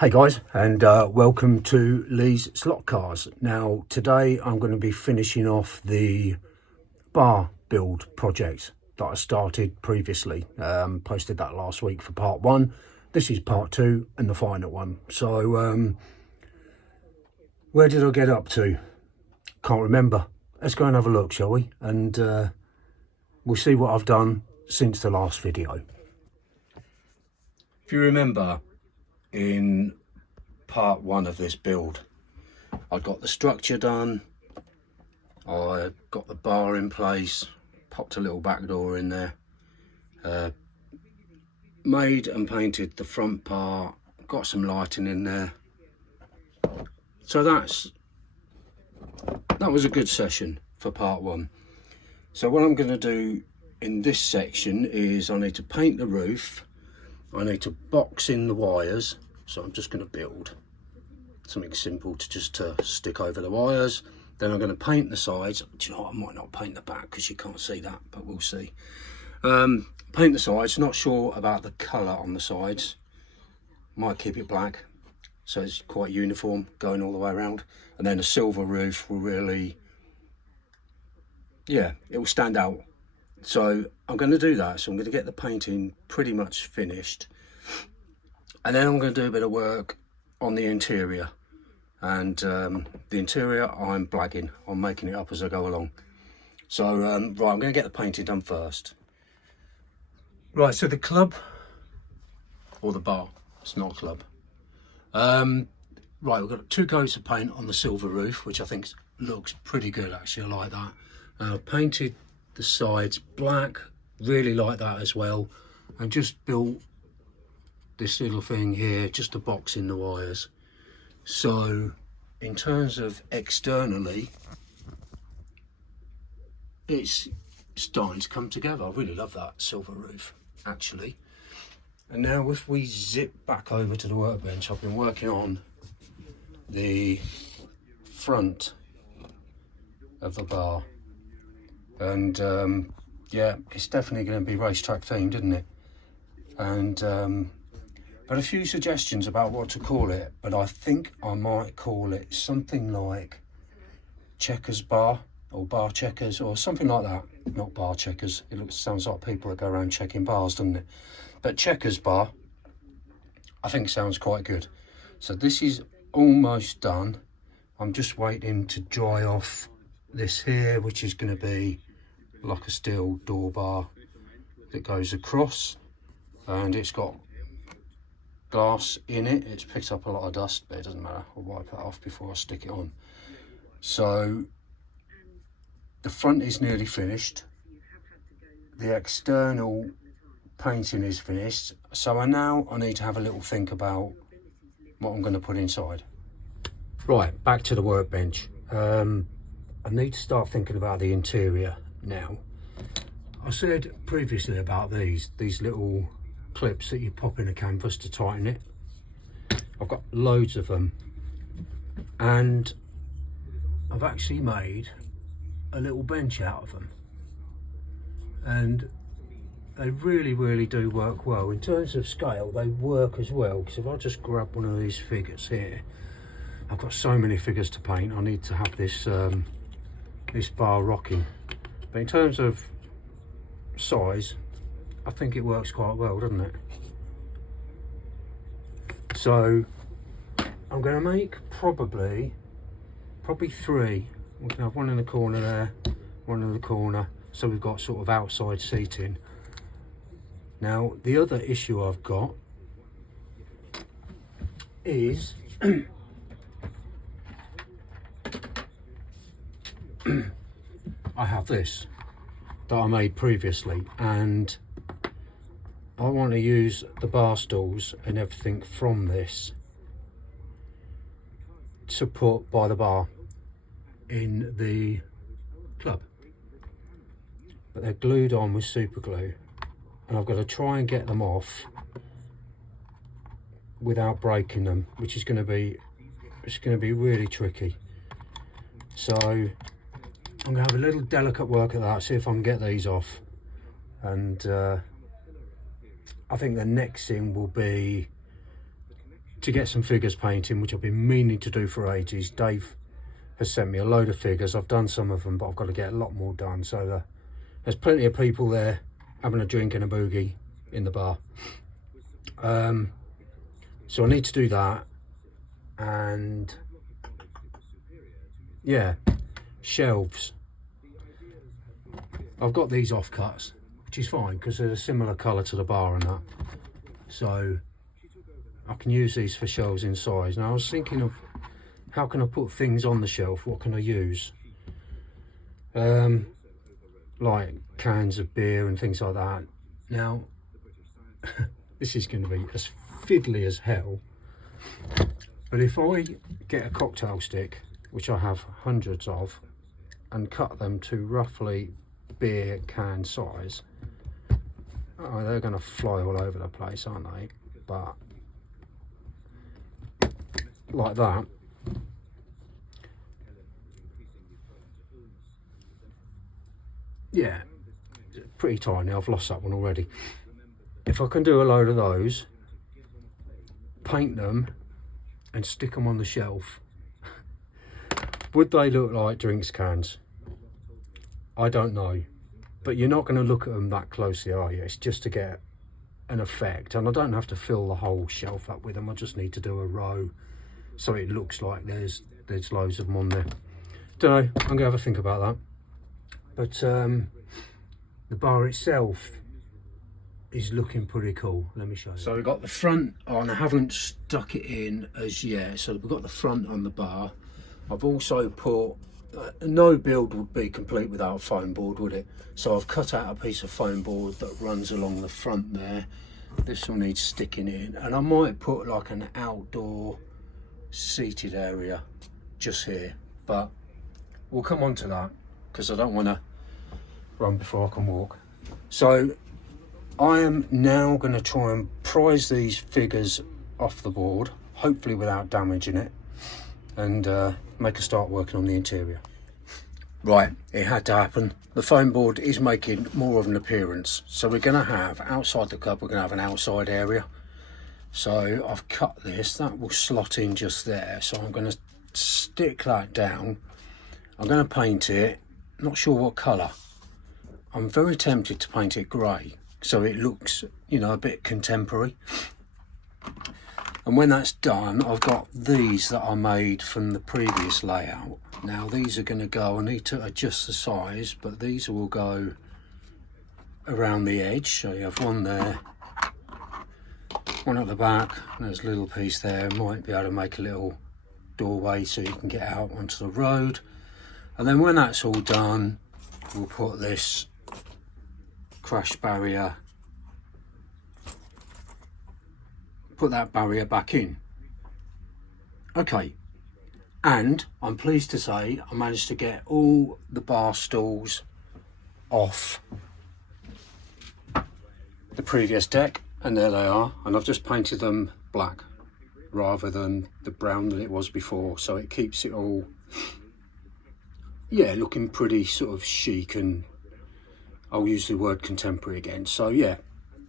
Hey guys, and welcome to Lee's Slot Cars. Now today I'm going to be finishing off the bar build project that I started previously. Posted that last week for part one. This is part two and the final one. So where did I get up to? Can't remember. Let's go and have a look, shall we? And we'll see what I've done since the last video. If you remember, in part one of this build, I got the structure done, I got the bar in place, popped a little back door in there, made and painted the front part, got some lighting in there. So that was a good session for part one. So what I'm going to do in this section is I need to paint the roof, I need to box in the wires. So I'm just going to build something simple to stick over the wires. Then I'm going to paint the sides. Do you know what? I might not paint the back because you can't see that, but we'll see. Paint the sides. Not sure about the colour on the sides. Might keep it black, so it's quite uniform going all the way around. And then a silver roof will really, yeah, it will stand out. So I'm going to do that. So I'm going to get the painting pretty much finished. And then I'm going to do a bit of work on the interior. And the interior I'm blagging. I'm making it up as I go along. So, right, I'm going to get the painting done first. Right, so the club, or the bar, it's not a club. Right, we've got 2 coats of paint on the silver roof, which I think looks pretty good actually, I like that. Painted the sides black, really like that as well. And just built this little thing here just to box in the wires. So in terms of externally, it's starting to come together. I really love that silver roof actually. And now if we zip back over to the workbench, I've been working on the front of the bar, and yeah, it's definitely going to be racetrack themed, isn't it? And but a few suggestions about what to call it, but I think I might call it something like Checkers Bar, or Bar Checkers, or something like that. Not Bar Checkers, sounds like people that go around checking bars, doesn't it? But Checkers Bar, I think sounds quite good. So this is almost done. I'm just waiting to dry off this here, which is going to be like a steel door bar that goes across, and it's got glass in it. It's picked up a lot of dust, but it doesn't matter. I'll wipe it off before I stick it on. So the front is nearly finished. The external painting is finished. So I need to have a little think about what I'm going to put inside. Right, back to the workbench. I need to start thinking about the interior now. I said previously about these little clips that you pop in a canvas to tighten it. I've got loads of them, and I've actually made a little bench out of them, and they really do work well. In terms of scale, they work as well, because if I just grab one of these figures here, I've got so many figures to paint. I need to have this this bar rocking, but in terms of size, I think it works quite well, doesn't it? So I'm going to make probably 3. We can have one in the corner there, one in the corner, so we've got sort of outside seating. Now the other issue I've got is I have this that I made previously, and I want to use the bar stools and everything from this to put by the bar in the club, but they're glued on with super glue, and I've got to try and get them off without breaking them, which is going to be really tricky. So I'm going to have a little delicate work at that, see if I can get these off. And I think the next thing will be to get some figures painting, which I've been meaning to do for ages. Dave has sent me a load of figures. I've done some of them, but I've got to get a lot more done. So there's plenty of people there having a drink and a boogie in the bar. So I need to do that. And yeah, shelves. I've got these offcuts, which is fine because they're a similar colour to the bar and that. So I can use these for shelves in size. Now I was thinking of how can I put things on the shelf? What can I use? Like cans of beer and things like that. Now, this is going to be as fiddly as hell. But if I get a cocktail stick, which I have hundreds of, and cut them to roughly beer can size, oh, they're going to fly all over the place, aren't they? But like that. Yeah, pretty tiny. I've lost that one already. If I can do a load of those, paint them and stick them on the shelf, would they look like drinks cans? I don't know, but you're not going to look at them that closely, are you? It's just to get an effect, and I don't have to fill the whole shelf up with them. I just need to do a row so it looks like there's loads of them on there. Don't know, I'm gonna have a think about that. But the bar itself is looking pretty cool. Let me show you. So we've got the front on. I haven't stuck it in as yet. So we've got the front on the bar. I've also put, no build would be complete without foam board, would it? So I've cut out a piece of foam board that runs along the front there. This will need sticking in. And I might put like an outdoor seated area just here. But we'll come on to that because I don't want to run before I can walk. So I am now going to try and prise these figures off the board, hopefully without damaging it, and make a start working on the interior. Right, it had to happen. The foam board is making more of an appearance. So we're going to have, outside the cupboard, we're going to have an outside area. So I've cut this, that will slot in just there. So I'm going to stick that down. I'm going to paint it, not sure what colour. I'm very tempted to paint it grey, so it looks, you know, a bit contemporary. And when that's done, I've got these that I made from the previous layout. Now these are going to go, I need to adjust the size, but these will go around the edge. So you have one there, one at the back, and there's a little piece there. Might be able to make a little doorway so you can get out onto the road. And then when that's all done, we'll put this crash barrier, put that barrier back in. Okay, and I'm pleased to say I managed to get all the bar stools off the previous deck, and there they are, and I've just painted them black rather than the brown that it was before, so it keeps it all, yeah, looking pretty sort of chic, and I'll use the word contemporary again. So yeah,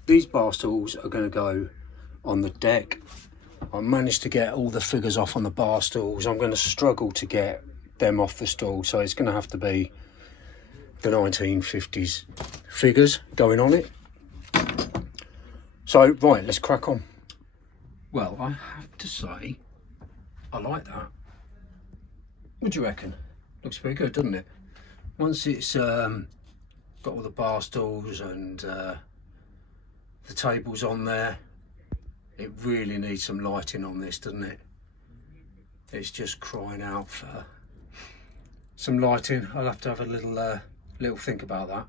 these bar stools are going to go on the deck. I managed to get all the figures off on the bar stools. I'm going to struggle to get them off the stool, so it's going to have to be the 1950s figures going on it. So right, let's crack on. Well, I have to say, I like that. What do you reckon? Looks pretty good, doesn't it? Once it's got all the bar stools and the tables on there, it really needs some lighting on this, doesn't it? It's just crying out for some lighting. I'll have to have a little think about that.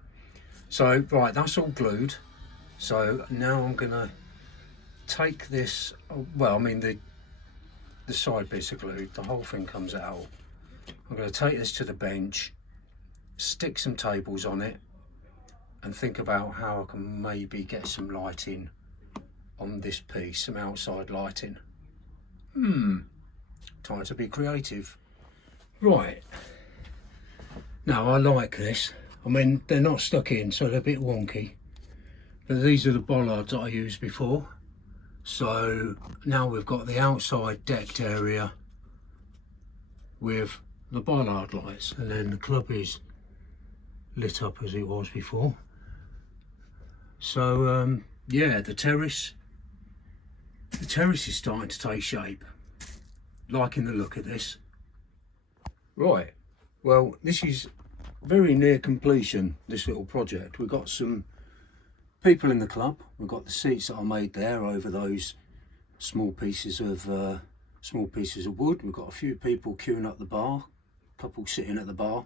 So right, that's all glued. So now I'm gonna take this, well, I mean the side bits are glued, the whole thing comes out. I'm going to take this to the bench, stick some tables on it, and think about how I can maybe get some lighting on this piece, some outside lighting. Time to be creative. Right, now I like this. I mean, they're not stuck in, so they're a bit wonky, but these are the bollards that I used before. So now we've got the outside decked area with the bollard lights, and then the club is lit up as it was before. So yeah, the terrace is starting to take shape. Liking the look of this. Right, well, this is very near completion, this little project. We've got some people in the club. We've got the seats that I made there over those small pieces of wood. We've got a few people queuing up the bar, a couple sitting at the bar.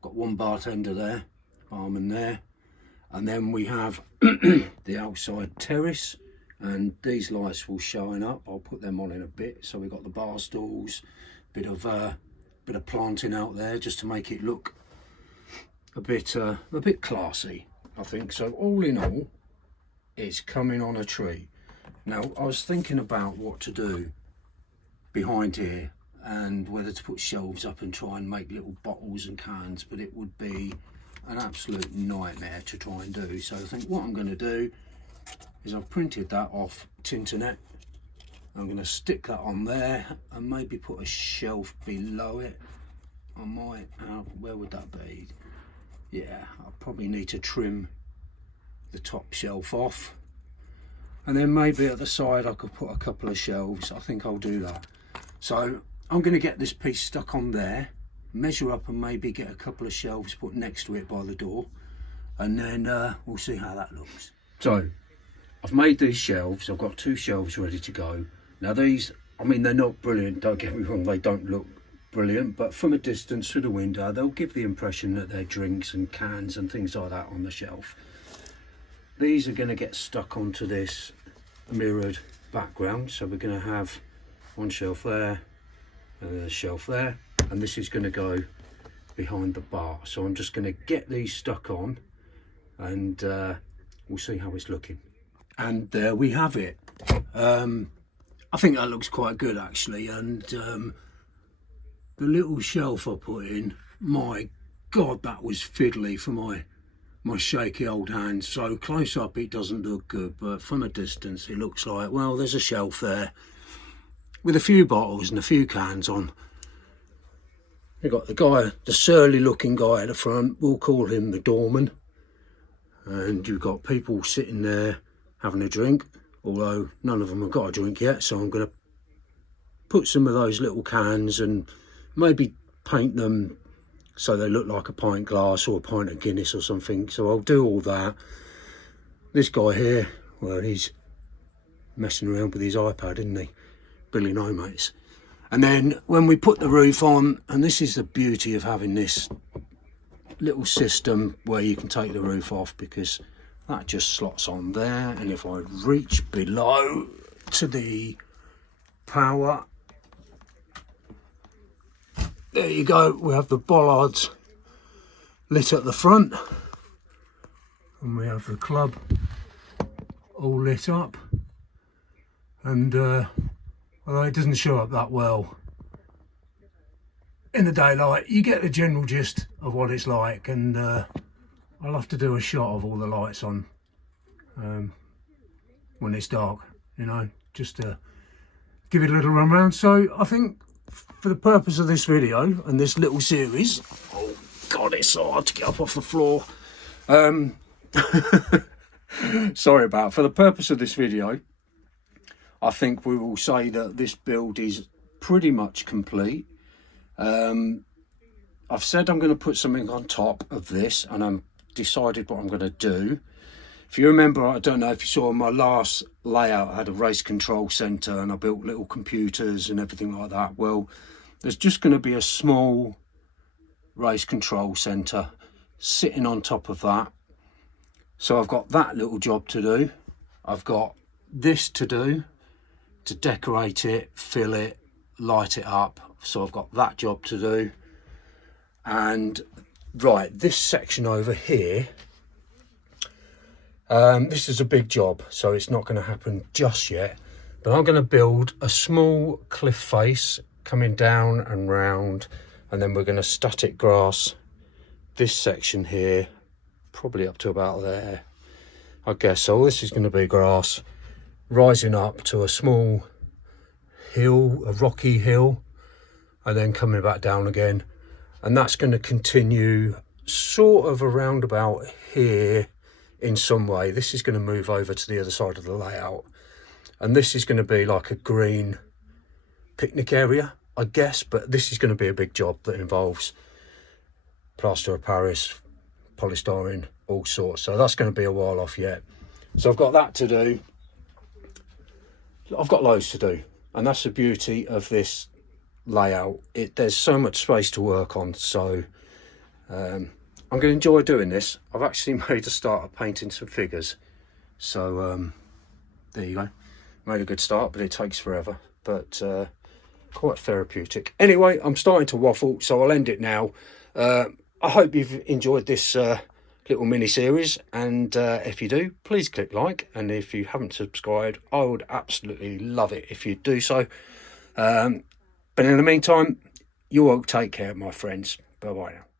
Got one bartender there, barman there, and then we have the outside terrace, and these lights will shine up. I'll put them on in a bit. So we've got the bar stools, bit of planting out there just to make it look a bit classy, I think. So all in all, it's coming on a tree. Now I was thinking about what to do behind here and whether to put shelves up and try and make little bottles and cans, but it would be an absolute nightmare to try and do. So I think what I'm going to do is I've printed that off Tinternet. I'm going to stick that on there and maybe put a shelf below it. I might have, where would that be? Yeah, I'll probably need to trim the top shelf off, and then maybe at the side I could put a couple of shelves. I think I'll do that. So I'm going to get this piece stuck on there, measure up and maybe get a couple of shelves put next to it by the door, and then we'll see how that looks. So I've made these shelves. I've got 2 shelves ready to go. Now these, I mean, they're not brilliant, don't get me wrong, they don't look brilliant, but from a distance through the window they'll give the impression that they're drinks and cans and things like that on the shelf. These are going to get stuck onto this mirrored background, so we're going to have one shelf there and a shelf there, and this is going to go behind the bar. So I'm just going to get these stuck on, and we'll see how it's looking. And there we have it. I think that looks quite good actually, and the little shelf I put in, my God, that was fiddly for my shaky old hands. So close up it doesn't look good, but from a distance it looks like, well, there's a shelf there with a few bottles and a few cans on. You've got the surly looking guy at the front, we'll call him the doorman, and you've got people sitting there having a drink, although none of them have got a drink yet. So I'm going to put some of those little cans and maybe paint them so they look like a pint glass or a pint of Guinness or something. So I'll do all that. This guy here, well, he's messing around with his iPad, isn't he? Billy No Mates. And then when we put the roof on, and this is the beauty of having this little system where you can take the roof off, because that just slots on there, and if I reach below to the power, there you go, we have the bollards lit at the front, and we have the club all lit up, and although it doesn't show up that well in the daylight, you get the general gist of what it's like. And I'll have to do a shot of all the lights on when it's dark, you know, just to give it a little run around. So I think for the purpose of this video and this little series, oh God, it's so hard to get up off the floor. Sorry about it. For the purpose of this video, I think we will say that this build is pretty much complete. I've said I'm going to put something on top of this, and I'm decided what I'm going to do. If you remember, I don't know if you saw my last layout, I had a race control centre and I built little computers and everything like that. Well, there's just going to be a small race control centre sitting on top of that. So I've got that little job to do. I've got this to do, to decorate it, fill it, light it up. So I've got that job to do. And right, this section over here, this is a big job, so it's not going to happen just yet, but I'm going to build a small cliff face coming down and round, and then we're going to static grass this section here, probably up to about there, I guess. So this is going to be grass, rising up to a small hill, a rocky hill, and then coming back down again. And that's going to continue sort of around about here in some way. This is going to move over to the other side of the layout, and this is going to be like a green picnic area, I guess, but this is going to be a big job that involves plaster of Paris, polystyrene, all sorts. So that's going to be a while off yet. So I've got that to do. I've got loads to do, and that's the beauty of this layout. There's so much space to work on, so I'm going to enjoy doing this. I've actually made a start of painting some figures, so there you go. Made a good start, but it takes forever, but quite therapeutic. Anyway, I'm starting to waffle, so I'll end it now. I hope you've enjoyed this little mini series, and if you do, please click like, and if you haven't subscribed, I would absolutely love it if you do so. But in the meantime, you all take care, my friends. Bye bye now.